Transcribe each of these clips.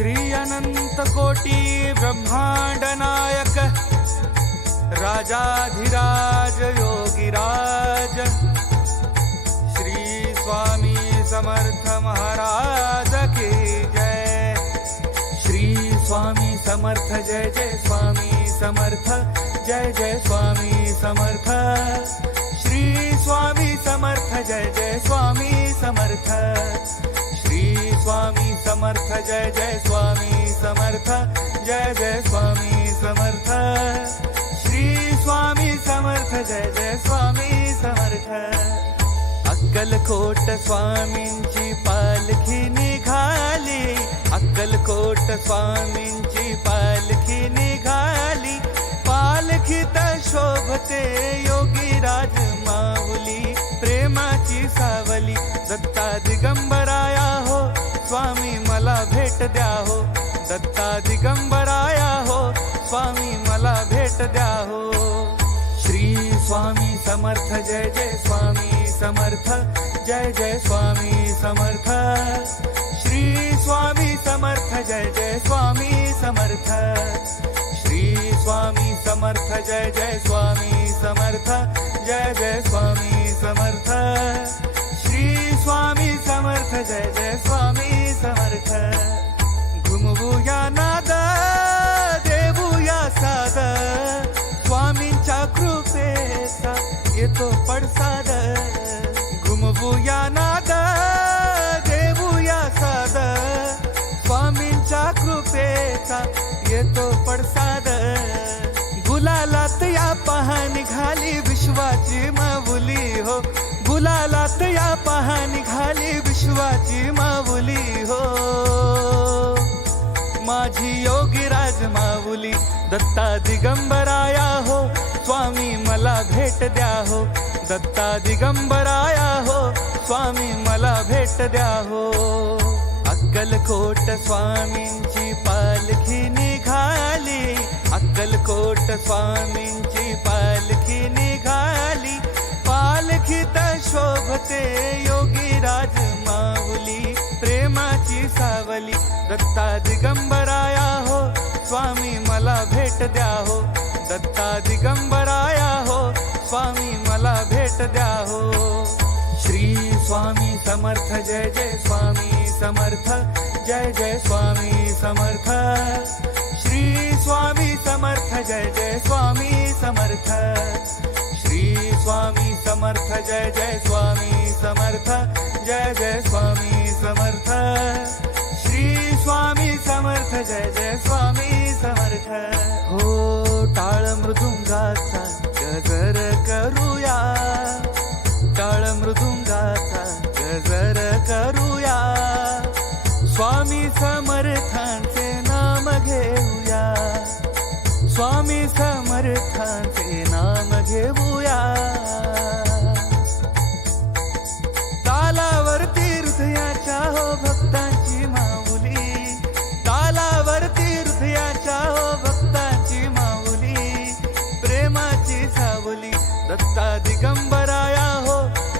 श्री अनंत कोटी ब्रह्मांड नायक राजाधिराज योगीराज श्री स्वामी समर्थ महाराज की जय। श्री स्वामी समर्थ जय जय स्वामी समर्थ जय जय स्वामी समर्थ। श्री स्वामी समर्थ जय जय स्वामी समर्थ। श्री स्वामी समर्थ जय जय स्वामी समर्थ जय जय स्वामी समर्थ। श्री स्वामी समर्थ जय जय स्वामी समर्थ। अक्कलकोट स्वामींची पालखी निघाली, अक्कलकोट स्वामींची पालखी निघाली। पालखीत शोभते योगीराज माऊली, प्रेमाची सावली दत्ता दिगंबराया हो, स्वामी मला भेट द्या हो। दत्ता दिगंबराया हो, स्वामी मला भेट द्या हो। श्री स्वामी समर्थ जय जय स्वामी समर्थ जय जय स्वामी समर्थ। श्री स्वामी समर्थ जय जय स्वामी समर्थ। श्री स्वामी समर्थ जय जय स्वामी समर्थ जय जय स्वामी समर्थ। श्री स्वामी समर्थ जय जय स्वामी समर्थ। घुमवूया नाद देवूया साद, स्वामींच्या कृपेचा येतो पडसाद। घुमवूया नाद देवूया साद, स्वामींच्या कृपेचा येतो पडसाद। गुलालात या पहा निघाली विश्वाची माऊली हो, गुलालात या पहा निघाली विश्वाची माऊली हो। माझी योगीराज माऊली दत्ता दिगंबराया हो, स्वामी मला भेट द्या हो। दत्ता दिगंबराया हो, स्वामी मला भेट द्या हो। अक्कलकोट स्वामींची पालखी निघाली, अक्कलकोट स्वामींची पालखी निघाली। पालखीत शोभते योगीराज माऊली, प्रेमाची सावली दत्ता दिगंबराया हो, स्वामी मला भेट द्या हो। दत्ता दिगंबराया हो, स्वामी मला भेट द्या हो। श्री स्वामी समर्थ जय जय स्वामी समर्थ जय जय स्वामी समर्थ। श्री स्वामी समर्थ जय जय स्वामी समर्थ। श्री स्वामी समर्थ जय जय स्वामी समर्थ जय जय स्वामी समर्थ। श्री स्वामी समर्थ जय जय स्वामी समर्थ। हो टाळ मृदुंगाचा गजर करूया, टाळ मृदुंगाचा गजर करूया। स्वामी समर्थांचे नाम घेऊया, स्वामी समर्थांचे नाम घेऊया। तालावरती हृदयाच्या हो भक्तांची माऊली, तालावरती हृदयाच्या हो भक्तांची माऊली, प्रेमाची सावली दत्ता दिगंबराया हो,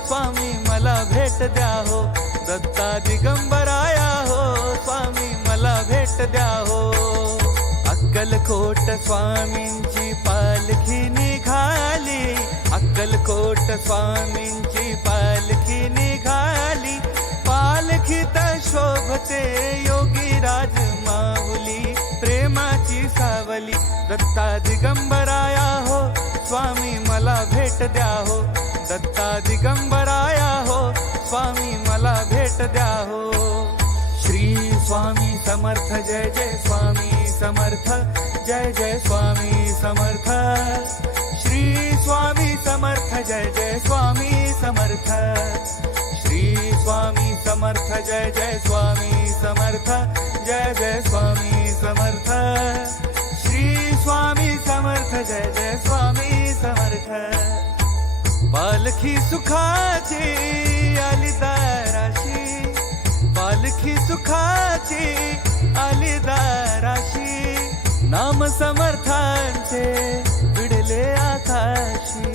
स्वामी मला भेट द्या हो। दत्ता दिगंबराया हो, स्वामी मला भेट द्या हो। अक्कलकोट स्वामींची पालखी निघाली, अक्कलकोट स्वामींची पालखी निघाली। पालखीत शोभते योगीराज माऊली, प्रेमाची सावली दत्ता दिगंबराया हो, स्वामी मला भेट द्या हो। दत्ता दिगंबराया हो, स्वामी मला भेट द्या हो। श्री स्वामी समर्थ जय जय स्वामी समर्थ जय जय स्वामी समर्थ। श्री स्वामी समर्थ जय जय स्वामी समर्थ। श्री स्वामी समर्थ जय जय स्वामी समर्थ जय जय स्वामी समर्थ। श्री स्वामी समर्थ जय जय स्वामी समर्थ। पालखी सुखाची आली दाराशी, पालखी सुखाची आली दाराशी। नाम समर्थांचे भिडले आकाशी,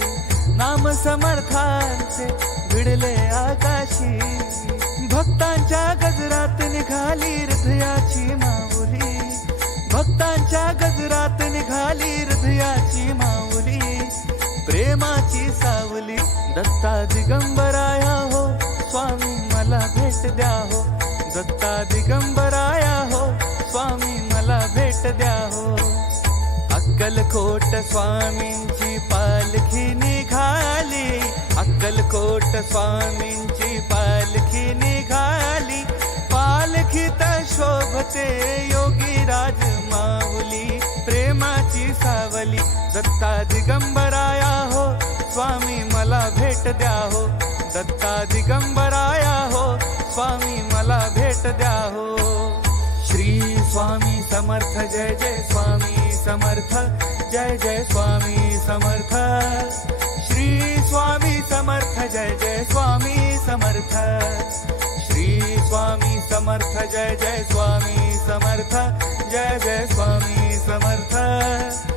नाम समर्थांचे भिडले आकाशी। भक्तांच्या गजरात निघाली हृदयाची माऊली, दत्ता दिगंबराया हो स्वामी मला भेट द्या हो. अक्कलकोट स्वामींची पालखी निघाली, अक्कलकोट स्वामींची पालखी निघाली. पालखीत शोभते योगीराज माऊली, प्रेमाची सावली. दत्ता दिगंबराया हो स्वामी मला भेट द्या हो. दत्ता दिगंबराया हो स्वामी मला भेट द्या हो. श्री स्वामी समर्थ जय जय स्वामी समर्थ, जय जय स्वामी समर्थ. श्री स्वामी समर्थ जय जय स्वामी समर्थ. श्री स्वामी समर्थ जय जय स्वामी समर्थ, जय जय स्वामी समर्थ.